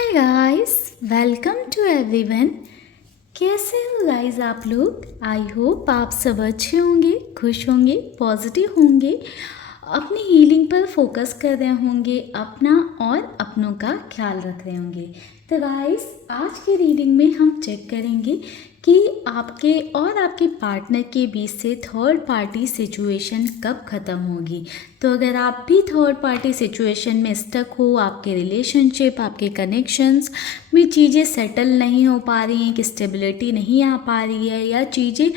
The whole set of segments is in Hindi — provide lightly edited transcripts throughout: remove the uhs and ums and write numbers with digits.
Hi guys, welcome to everyone. कैसे हो गाइस आप लोग? आई होप आप सब अच्छे होंगे, खुश होंगे, पॉजिटिव होंगे, अपनी हीलिंग पर फोकस कर रहे होंगे, अपना और अपनों का ख्याल रख रहे होंगे। तो गाइस, आज की रीडिंग में हम चेक करेंगे कि आपके और आपके पार्टनर के बीच से थर्ड पार्टी सिचुएशन कब ख़त्म होगी। तो अगर आप भी थर्ड पार्टी सिचुएशन में स्टक हो, आपके रिलेशनशिप, आपके कनेक्शंस में चीज़ें सेटल नहीं हो पा रही हैं, कि स्टेबिलिटी नहीं आ पा रही है या चीज़ें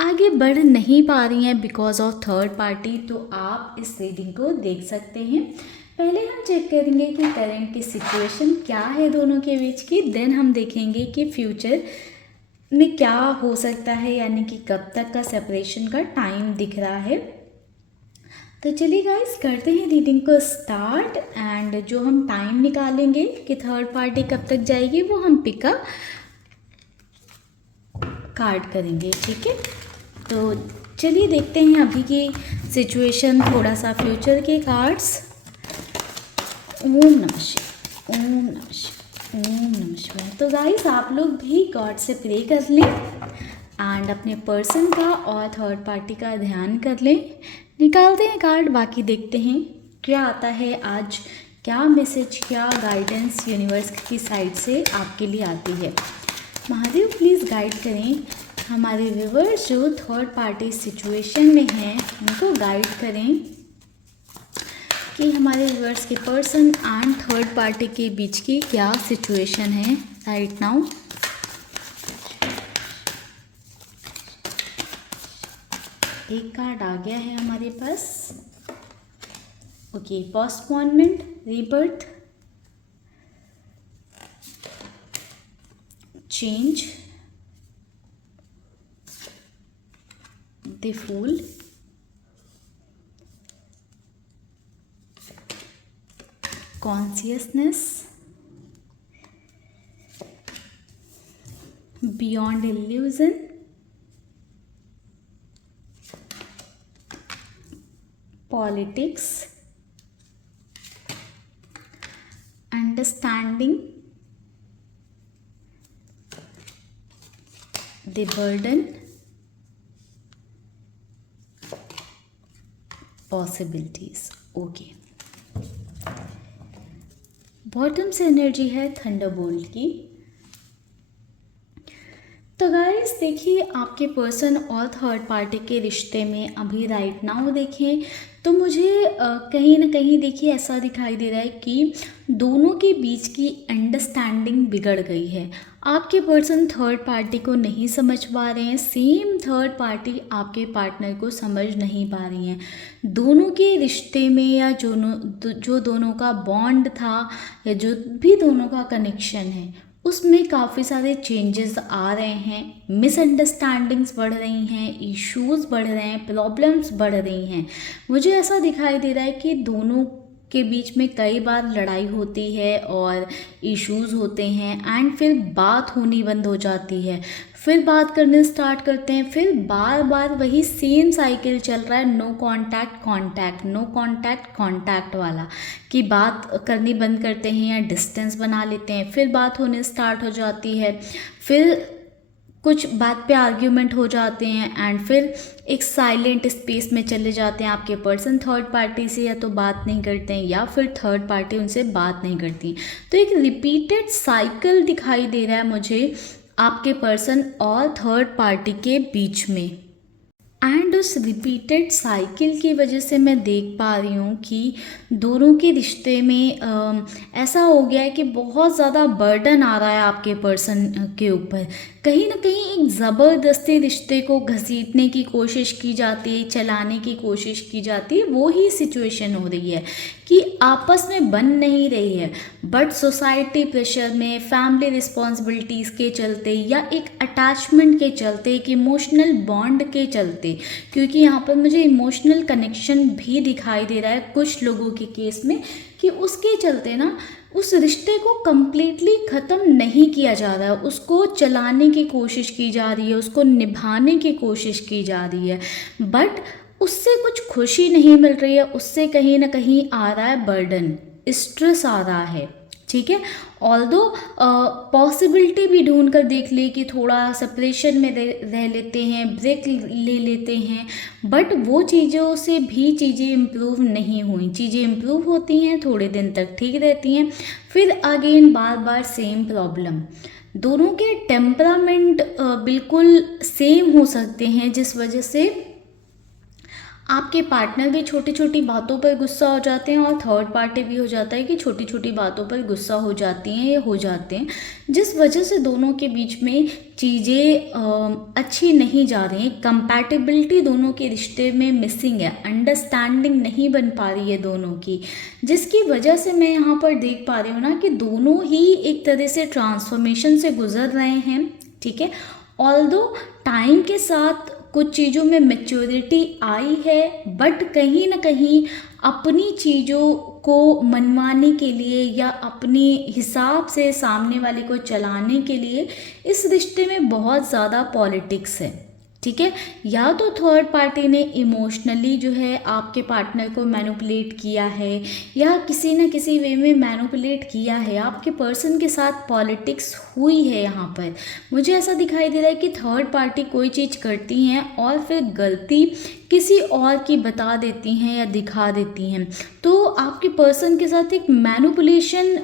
आगे बढ़ नहीं पा रही हैं बिकॉज ऑफ थर्ड पार्टी, तो आप इस रीडिंग को देख सकते हैं। पहले हम चेक करेंगे कि करंट की सिचुएशन क्या है दोनों के बीच की, देन हम देखेंगे कि फ्यूचर में क्या हो सकता है, यानी कि कब तक का सेपरेशन का टाइम दिख रहा है। तो चलिए गाइस, करते हैं रीडिंग को स्टार्ट। एंड जो हम टाइम निकालेंगे कि थर्ड पार्टी कब तक जाएगी, वो हम पिक अ कार्ड करेंगे, ठीक है। तो चलिए देखते हैं अभी की सिचुएशन, थोड़ा सा फ्यूचर के कार्ड्स। ओम नमः शिवाय, ओम नमः शिवाय, ओम नमः शिवाय। तो गाइस, आप लोग भी गॉड से प्रे कर लें एंड अपने पर्सन का और थर्ड पार्टी का ध्यान कर लें। निकालते हैं कार्ड, बाकी देखते हैं क्या आता है आज, क्या मैसेज, क्या गाइडेंस यूनिवर्स की साइड से आपके लिए आती है। महादेव प्लीज़ गाइड करें हमारे व्यूअर्स जो थर्ड पार्टी सिचुएशन में हैं, उनको गाइड करें कि हमारे व्यूअर्स के पर्सन एंड थर्ड पार्टी के बीच की क्या सिचुएशन है राइट नाउ। एक कार्ड आ गया है हमारे पास। Okay, postponement, rebirth, change, the fool, consciousness, beyond illusion, politics, understanding, the burden, possibilities. Okay, bottom से एनर्जी है थंडरबोल्ट की। तो गाइस देखिए, आपके पर्सन और थर्ड पार्टी के रिश्ते में अभी राइट नाउ देखें तो मुझे कहीं ना कहीं देखिए ऐसा दिखाई दे रहा है कि दोनों के बीच की अंडरस्टैंडिंग बिगड़ गई है। आपके पर्सन थर्ड पार्टी को नहीं समझ पा रहे हैं, सेम थर्ड पार्टी आपके पार्टनर को समझ नहीं पा रही हैं। दोनों के रिश्ते में या जो दोनों का बॉन्ड था या जो भी दोनों का कनेक्शन है, उसमें काफ़ी सारे चेंजेस आ रहे हैं, मिसअंडरस्टैंडिंग्स बढ़ रही हैं, इश्यूज बढ़ रहे हैं, प्रॉब्लम्स बढ़ रही हैं। मुझे ऐसा दिखाई दे रहा है कि दोनों के बीच में कई बार लड़ाई होती है और इश्यूज होते हैं एंड फिर बात होनी बंद हो जाती है, फिर बात करने स्टार्ट करते हैं, फिर बार बार वही सेम साइकिल चल रहा है, no contact contact, no contact contact वाला, कि बात करनी बंद करते हैं या डिस्टेंस बना लेते हैं, फिर बात होने स्टार्ट हो जाती है, फिर कुछ बात पे आर्ग्यूमेंट हो जाते हैं एंड फिर एक साइलेंट स्पेस में चले जाते हैं। आपके पर्सन थर्ड पार्टी से या तो बात नहीं करते हैं या फिर थर्ड पार्टी उनसे बात नहीं करती। तो एक रिपीटेड साइकिल दिखाई दे रहा है मुझे आपके पर्सन और थर्ड पार्टी के बीच में। एंड उस रिपीटेड साइकिल की वजह से मैं देख पा रही हूँ कि दोनों के रिश्ते में ऐसा हो गया है कि बहुत ज़्यादा बर्डन आ रहा है आपके पर्सन के ऊपर। कहीं ना कहीं एक ज़बरदस्ती रिश्ते को घसीटने की कोशिश की जाती है, चलाने की कोशिश की जाती है। वो ही सिचुएशन हो रही है कि आपस में बन नहीं रही है, बट सोसाइटी प्रेशर में, फैमिली रिस्पॉन्सिबिलिटीज़ के चलते या एक अटैचमेंट के चलते, एक इमोशनल बॉन्ड के चलते, क्योंकि यहाँ पर मुझे इमोशनल कनेक्शन भी दिखाई दे रहा है कुछ लोगों के केस में, कि उसके चलते ना उस रिश्ते को कम्प्लीटली ख़त्म नहीं किया जा रहा है, उसको चलाने की कोशिश की जा रही है, उसको निभाने की कोशिश की जा रही है, बट उससे कुछ खुशी नहीं मिल रही है, उससे कहीं ना कहीं आ रहा है बर्डन, स्ट्रेस आ रहा है, ठीक है। ऑल्दो पॉसिबिलिटी भी ढूंढ कर देख ले कि थोड़ा सेपरेशन में रह लेते हैं, ब्रेक ले लेते हैं, बट वो चीज़ों से भी चीज़ें इम्प्रूव नहीं हुई। चीज़ें इम्प्रूव होती हैं, थोड़े दिन तक ठीक रहती हैं, फिर अगेन बार बार सेम प्रॉब्लम। दोनों के टेम्परामेंट बिल्कुल सेम हो सकते हैं, जिस वजह से आपके पार्टनर भी छोटी छोटी बातों पर गुस्सा हो जाते हैं और थर्ड पार्टी भी हो जाता है कि छोटी छोटी बातों पर गुस्सा हो जाती हैं या हो जाते हैं, जिस वजह से दोनों के बीच में चीज़ें अच्छी नहीं जा रही हैं। कंपैटिबिलिटी दोनों के रिश्ते में मिसिंग है, अंडरस्टैंडिंग नहीं बन पा रही है दोनों की, जिसकी वजह से मैं यहाँ पर देख पा रही हूँ ना कि दोनों ही एक तरह से ट्रांसफॉर्मेशन से गुजर रहे हैं, ठीक है। ऑल्दो टाइम के साथ कुछ चीज़ों में मैच्योरिटी आई है, बट कहीं ना कहीं अपनी चीज़ों को मनवाने के लिए या अपने हिसाब से सामने वाले को चलाने के लिए इस रिश्ते में बहुत ज़्यादा पॉलिटिक्स है, ठीक है। या तो थर्ड पार्टी ने इमोशनली जो है आपके पार्टनर को मैनिपुलेट किया है, या किसी न किसी वे में मैनिपुलेट किया है, आपके पर्सन के साथ पॉलिटिक्स हुई है। यहाँ पर मुझे ऐसा दिखाई दे रहा है कि थर्ड पार्टी कोई चीज़ करती हैं और फिर गलती किसी और की बता देती हैं या दिखा देती हैं, तो आपके पर्सन के साथ एक मैनिपुलेशन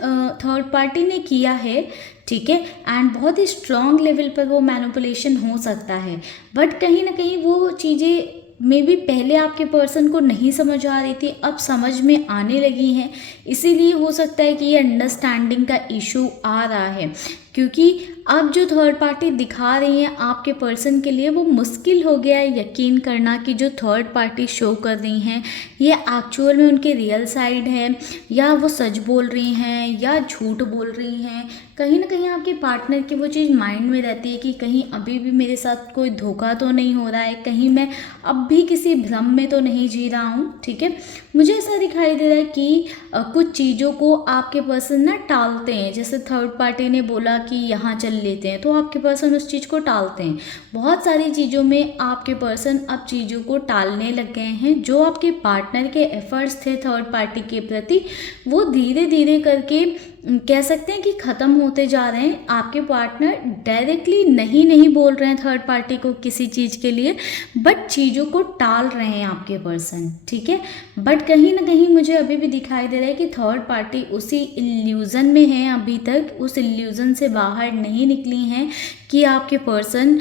थर्ड पार्टी ने किया है, ठीक है। एंड बहुत ही स्ट्रॉन्ग लेवल पर वो मैनिपुलेशन हो सकता है, बट कहीं ना कहीं वो चीज़ें मे बी पहले आपके पर्सन को नहीं समझ आ रही थी, अब समझ में आने लगी हैं, इसीलिए हो सकता है कि ये अंडरस्टैंडिंग का इशू आ रहा है, क्योंकि अब जो थर्ड पार्टी दिखा रही हैं आपके पर्सन के लिए वो मुश्किल हो गया है यकीन करना कि जो थर्ड पार्टी शो कर रही हैं ये एक्चुअल में उनके रियल साइड है, या वो सच बोल रही हैं या झूठ बोल रही हैं। कहीं ना कहीं आपके पार्टनर की वो चीज़ माइंड में रहती है कि कहीं अभी भी मेरे साथ कोई धोखा तो नहीं हो रहा है, कहीं मैं अब भी किसी भ्रम में तो नहीं जी रहा हूँ, ठीक है। मुझे ऐसा दिखाई दे रहा है कि कुछ चीज़ों को आपके पर्सन ना टालते हैं, जैसे थर्ड पार्टी ने बोला कि यहाँ चल लेते हैं, तो आपके पर्सन उस चीज़ को टालते हैं। बहुत सारी चीज़ों में आपके पर्सन अब चीज़ों को टालने लग गए हैं। जो आपके पार्टनर के एफर्ट्स थे थर्ड पार्टी के प्रति, वो धीरे धीरे करके कह सकते हैं कि ख़त्म होते जा रहे हैं। आपके पार्टनर डायरेक्टली नहीं बोल रहे हैं थर्ड पार्टी को किसी चीज़ के लिए, बट चीज़ों को टाल रहे हैं आपके पर्सन, ठीक है। बट कहीं ना कहीं मुझे अभी भी दिखाई दे रहा है कि थर्ड पार्टी उसी इल्यूज़न में है, अभी तक उस इल्यूज़न से बाहर नहीं निकली हैं कि आपके पर्सन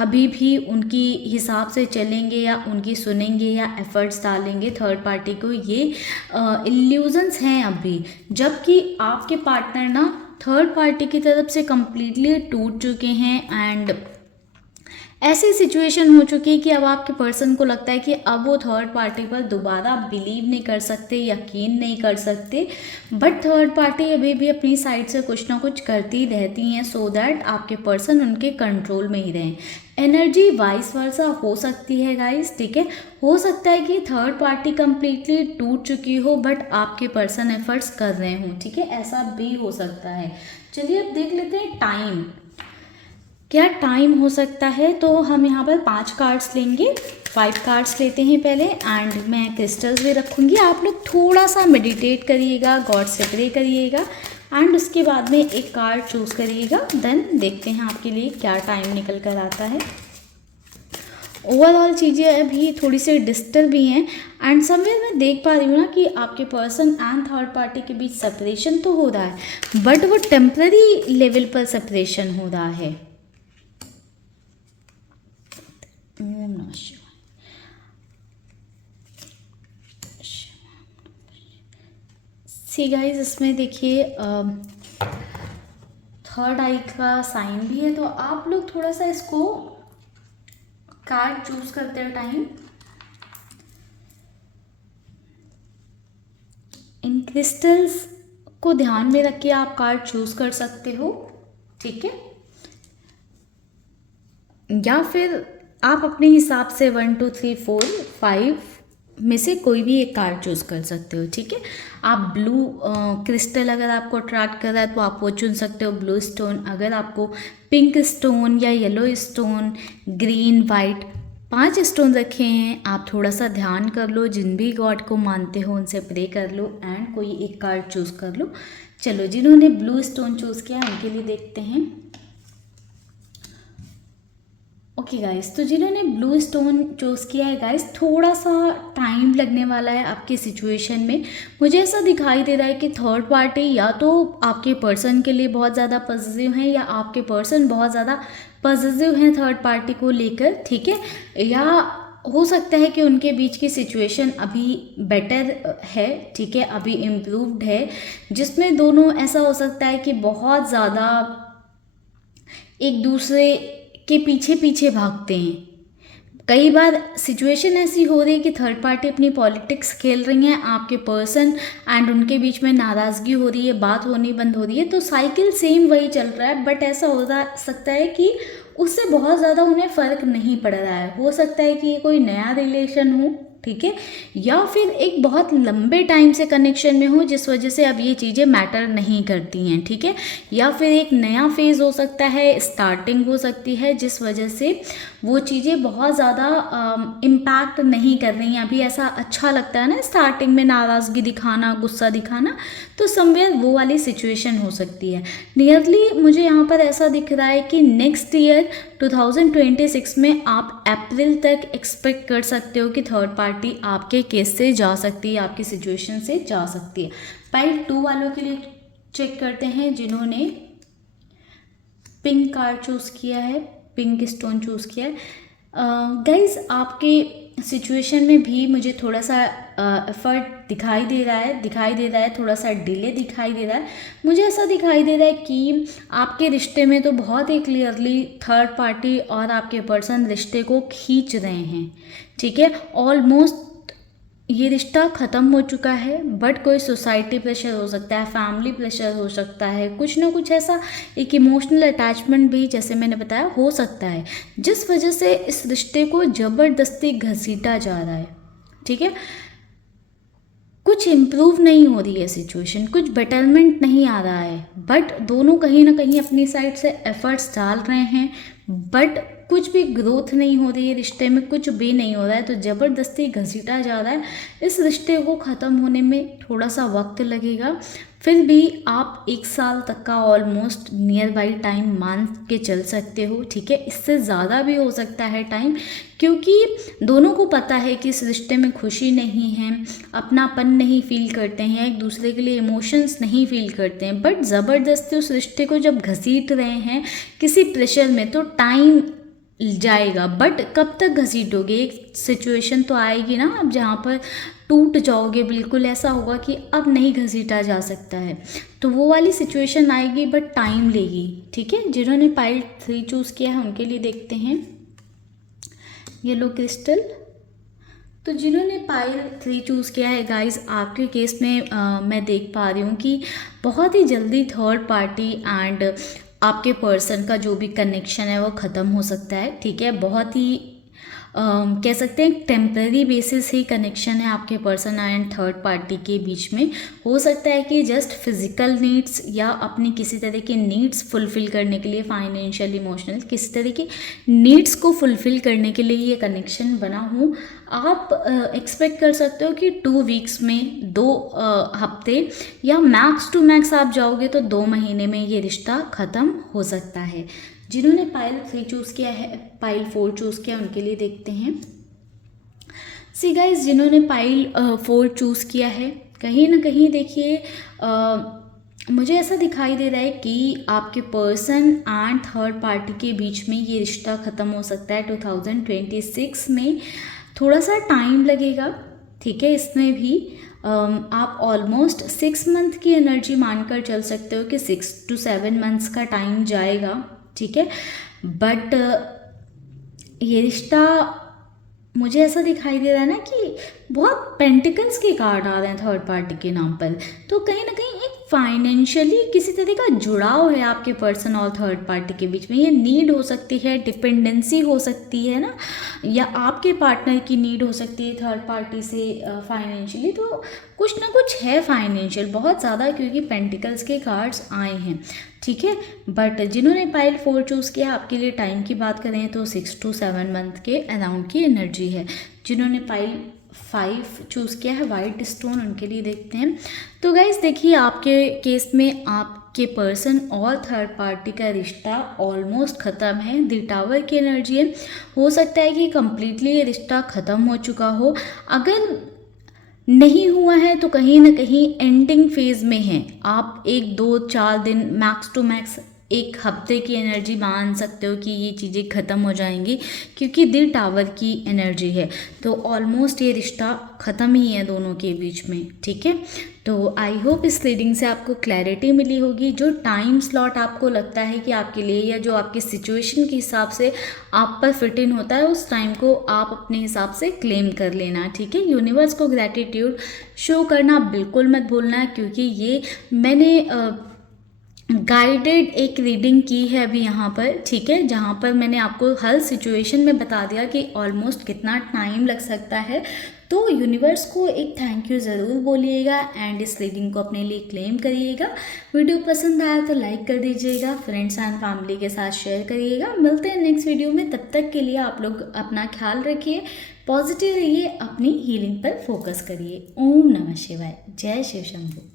अभी भी उनकी हिसाब से चलेंगे या उनकी सुनेंगे या एफर्ट्स डालेंगे थर्ड पार्टी को, ये इल्यूजन्स हैं अभी। जबकि आपके पार्टनर ना थर्ड पार्टी की तरफ से कम्प्लीटली टूट चुके हैं, एंड ऐसी सिचुएशन हो चुकी है कि अब आपके पर्सन को लगता है कि अब वो थर्ड पार्टी पर दोबारा बिलीव नहीं कर सकते, यकीन नहीं कर सकते, बट थर्ड पार्टी अभी भी अपनी साइड से कुछ ना कुछ करती रहती हैं सो दैट आपके पर्सन उनके कंट्रोल में ही रहें। एनर्जी वाइस वर्सा हो सकती है गाइस, ठीक है। हो सकता है कि थर्ड पार्टी कम्प्लीटली टूट चुकी हो बट आपके पर्सन एफर्ट्स कर रहे हों, ठीक है, ऐसा भी हो सकता है। चलिए अब देख लेते हैं टाइम, क्या टाइम हो सकता है। तो हम यहाँ पर 5 कार्ड्स लेंगे, 5 कार्ड्स लेते हैं पहले, एंड मैं क्रिस्टल्स भी रखूँगी। आप लोग थोड़ा सा मेडिटेट करिएगा, गॉड से प्रे करिएगा, एंड उसके बाद में एक कार्ड चूज़ करिएगा। देन देखते हैं आपके लिए क्या टाइम निकल कर आता है। ओवरऑल चीज़ें अभी थोड़ी सी डिस्टर्ब भी हैं, एंड समवेयर मैं देख पा रही हूँ ना कि आपके पर्सन एंड थर्ड पार्टी के बीच सेपरेशन तो हो रहा है, बट वो टेम्पररी लेवल पर सेपरेशन हो रहा है। सी गाइस, इसमें देखिए थर्ड आई का साइन भी है, तो आप लोग थोड़ा सा इसको कार्ड चूज करते टाइम इन क्रिस्टल्स को ध्यान में रख के आप कार्ड चूज कर सकते हो, ठीक है। या फिर आप अपने हिसाब से 1 2 3 4 5 में से कोई भी एक कार्ड चूज कर सकते हो, ठीक है। आप ब्लू क्रिस्टल अगर आपको अट्रैक्ट कर रहा है तो आप वो चुन सकते हो, ब्लू स्टोन। अगर आपको पिंक स्टोन या yellow stone, green, white, 5 stone रखे हैं, आप थोड़ा सा ध्यान कर लो, जिन भी गॉड को मानते हो उनसे प्रे कर लो, एंड कोई एक कार्ड चूज कर लो। चलो, जिन्होंने ब्लू स्टोन चूज़ किया उनके लिए देखते हैं। ओके गाइस, तो जिन्होंने ब्लू स्टोन चूज़ किया है गाइस, थोड़ा सा टाइम लगने वाला है आपकी सिचुएशन में। मुझे ऐसा दिखाई दे रहा है कि थर्ड पार्टी या तो आपके पर्सन के लिए बहुत ज़्यादा पॉजिटिव है, या आपके पर्सन बहुत ज़्यादा पॉजिटिव हैं थर्ड पार्टी को लेकर, ठीक है। या हो सकता है कि उनके बीच की सिचुएशन अभी बेटर है, ठीक है, अभी इम्प्रूव्ड है, जिसमें दोनों ऐसा हो सकता है कि बहुत ज़्यादा एक दूसरे के पीछे पीछे भागते हैं। कई बार सिचुएशन ऐसी हो रही है कि थर्ड पार्टी अपनी पॉलिटिक्स खेल रही हैं, आपके पर्सन एंड उनके बीच में नाराज़गी हो रही है, बात होनी बंद हो रही है, तो साइकिल सेम वही चल रहा है। बट ऐसा हो सकता है कि उससे बहुत ज़्यादा उन्हें फ़र्क नहीं पड़ रहा है। हो सकता है कि ये कोई नया रिलेशन हो, ठीक है, या फिर एक बहुत लंबे टाइम से कनेक्शन में हो जिस वजह से अब ये चीज़ें मैटर नहीं करती हैं, ठीक है। या फिर एक नया फेज़ हो सकता है, स्टार्टिंग हो सकती है, जिस वजह से वो चीज़ें बहुत ज़्यादा इम्पैक्ट नहीं कर रही हैं। अभी ऐसा अच्छा लगता है ना स्टार्टिंग में नाराज़गी दिखाना, गुस्सा दिखाना, तो समवेयर वो वाली सिचुएशन हो सकती है। नियरली मुझे यहाँ पर ऐसा दिख रहा है कि नेक्स्ट ईयर 2026 में आप अप्रैल तक एक्सपेक्ट कर सकते हो कि थर्ड पार्टी आपके केस से जा सकती है, आपकी सिचुएशन से जा सकती है। पाइल 2 वालों के लिए चेक करते हैं, जिन्होंने पिंक कार्ड चूज़ किया है, पिंक स्टोन चूज़ किया है। गाइज, आपके सिचुएशन में भी मुझे थोड़ा सा एफर्ट दिखाई दे रहा है, थोड़ा सा डिले दिखाई दे रहा है। मुझे ऐसा दिखाई दे रहा है कि आपके रिश्ते में तो बहुत ही क्लियरली थर्ड पार्टी और आपके पर्सन रिश्ते को खींच रहे हैं, ठीक है। ऑलमोस्ट ये रिश्ता ख़त्म हो चुका है, बट कोई सोसाइटी प्रेशर हो सकता है, फैमिली प्रेशर हो सकता है, कुछ ना कुछ ऐसा एक इमोशनल अटैचमेंट भी, जैसे मैंने बताया, हो सकता है, जिस वजह से इस रिश्ते को ज़बरदस्ती घसीटा जा रहा है, ठीक है। कुछ इम्प्रूव नहीं हो रही है सिचुएशन, कुछ बेटरमेंट नहीं आ रहा है, बट दोनों कहीं ना कहीं अपनी साइड से एफर्ट्स डाल रहे हैं, बट कुछ भी ग्रोथ नहीं हो रही है रिश्ते में, कुछ भी नहीं हो रहा है, तो ज़बरदस्ती घसीटा जा रहा है। इस रिश्ते को ख़त्म होने में थोड़ा सा वक्त लगेगा, फिर भी आप 1 साल तक का ऑलमोस्ट नियर बाई टाइम मान के चल सकते हो, ठीक है। इससे ज़्यादा भी हो सकता है टाइम, क्योंकि दोनों को पता है कि इस रिश्ते में खुशी नहीं है, अपनापन नहीं फील करते हैं, एक दूसरे के लिए इमोशंस नहीं फील करते हैं, बट ज़बरदस्ती उस रिश्ते को जब घसीट रहे हैं किसी प्रेशर में, तो टाइम जाएगा। बट कब तक घसीटोगे? एक सिचुएशन तो आएगी ना अब जहाँ पर टूट जाओगे, बिल्कुल ऐसा होगा कि अब नहीं घसीटा जा सकता है, तो वो वाली सिचुएशन आएगी, बट टाइम लेगी, ठीक है। जिन्होंने पाइल 3 चूज़ किया है उनके लिए देखते हैं येलो क्रिस्टल। तो जिन्होंने पाइल 3 चूज़ किया है गाइस, आपके केस में मैं देख पा रही हूँ कि बहुत ही जल्दी थर्ड पार्टी एंड आपके पर्सन का जो भी कनेक्शन है वो ख़त्म हो सकता है, ठीक है। बहुत ही कह सकते हैं टेम्परेरी बेसिस ही कनेक्शन है आपके पर्सन एंड थर्ड पार्टी के बीच में। हो सकता है कि जस्ट फिजिकल नीड्स या अपनी किसी तरह की नीड्स फुलफ़िल करने के लिए, फाइनेंशियल, इमोशनल, किसी तरह की नीड्स को फुलफ़िल करने के लिए ये कनेक्शन बना हो। आप एक्सपेक्ट कर सकते हो कि 2 वीक्स में, 2 हफ्ते या मैक्स टू मैक्स आप जाओगे तो 2 महीने में ये रिश्ता ख़त्म हो सकता है। जिन्होंने पाइल 3 चूज़ किया है, पाइल 4 चूज़ किया, उनके लिए देखते हैं। सी गाइस, जिन्होंने पाइल 4 चूज़ किया है, कहीं ना कहीं देखिए मुझे ऐसा दिखाई दे रहा है कि आपके पर्सन एंड थर्ड पार्टी के बीच में ये रिश्ता ख़त्म हो सकता है 2026 में। थोड़ा सा टाइम लगेगा, ठीक है। इसमें भी आप ऑलमोस्ट 6 मंथ की एनर्जी मानकर चल सकते हो कि 6 to 7 मंथ्स का टाइम जाएगा, ठीक है। बट ये रिश्ता मुझे ऐसा दिखाई दे रहा है ना कि बहुत पेंटिकल्स के कार्ड आ रहे हैं थर्ड पार्टी के नाम पर, तो कहीं ना कहीं एक फाइनेंशियली किसी तरह का जुड़ाव है आपके पर्सन और थर्ड पार्टी के बीच में। ये नीड हो सकती है, डिपेंडेंसी हो सकती है ना, या आपके पार्टनर की नीड हो सकती है थर्ड पार्टी से फाइनेंशियली, तो कुछ ना कुछ है फाइनेंशियल बहुत ज़्यादा, क्योंकि पेंटिकल्स के कार्ड्स आए हैं, ठीक है। बट जिन्होंने पाइल 4 चूज़ किया, आपके लिए टाइम की बात करें तो 6 to 7 मंथ के अराउंड की एनर्जी है। जिन्होंने पाइल 5 चूज़ किया है, वाइट स्टोन, उनके लिए देखते हैं। तो गाइस देखिए, आपके केस में आपके पर्सन और थर्ड पार्टी का रिश्ता ऑलमोस्ट ख़त्म है। द टावर की एनर्जी है, हो सकता है कि कंप्लीटली ये रिश्ता ख़त्म हो चुका हो। अगर नहीं हुआ है तो कहीं ना कहीं एंडिंग फेज में है। आप 1 2 4 दिन मैक्स टू मैक्स 1 हफ्ते की एनर्जी मान सकते हो कि ये चीज़ें ख़त्म हो जाएंगी, क्योंकि दिल टावर की एनर्जी है। तो ऑलमोस्ट ये रिश्ता ख़त्म ही है दोनों के बीच में, ठीक है। तो आई होप इस रीडिंग से आपको क्लैरिटी मिली होगी। जो टाइम स्लॉट आपको लगता है कि आपके लिए, या जो आपकी सिचुएशन के हिसाब से आप पर फिट इन होता है, उस टाइम को आप अपने हिसाब से क्लेम कर लेना, ठीक है। यूनिवर्स को ग्रैटिट्यूड शो करना बिल्कुल मत भूलना, क्योंकि ये मैंने गाइडेड एक रीडिंग की है अभी यहाँ पर, ठीक है, जहाँ पर मैंने आपको हर सिचुएशन में बता दिया कि ऑलमोस्ट कितना टाइम लग सकता है। तो यूनिवर्स को एक थैंक यू ज़रूर बोलिएगा एंड इस रीडिंग को अपने लिए क्लेम करिएगा। वीडियो पसंद आया तो लाइक कर दीजिएगा, फ्रेंड्स एंड फैमिली के साथ शेयर करिएगा। मिलते हैं नेक्स्ट वीडियो में, तब तक के लिए आप लोग अपना ख्याल रखिए, पॉजिटिव रहिए, अपनी हीलिंग पर फोकस करिए। ओम नमः शिवाय, जय शिव शंभू।